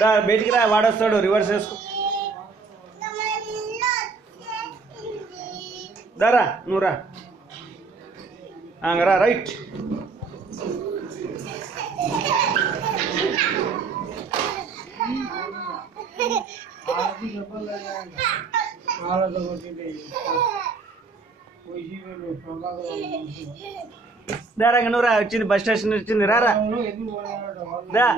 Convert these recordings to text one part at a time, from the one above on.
దా బయటికి రా, వాడొస్తాడు. రివర్స్ వేసుకో. దారా నువ్వు రా. రా రైట్. దారా నువ్వు రా. వచ్చింది బస్ స్టేషన్ వచ్చింది. రారా దా.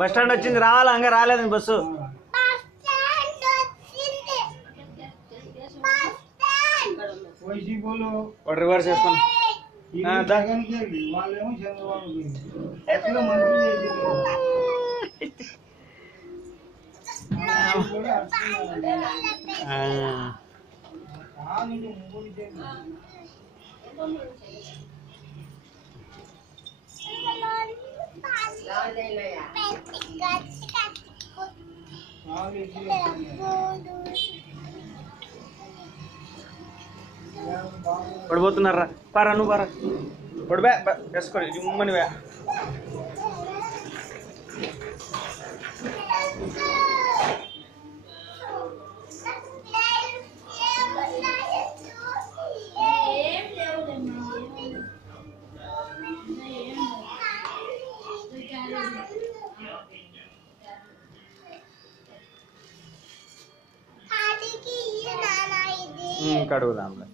బస్ స్టాండ్ వచ్చింది, రావాలా? ఇంకా రాలేదు బస్సు. వాడు రివర్స్ వేసుకుని పడిపోతున్నారా? పారా నువ్వు పారా. పడిబే వేసుకోండి ఉమ్మని వే. కడుగుదాంలే.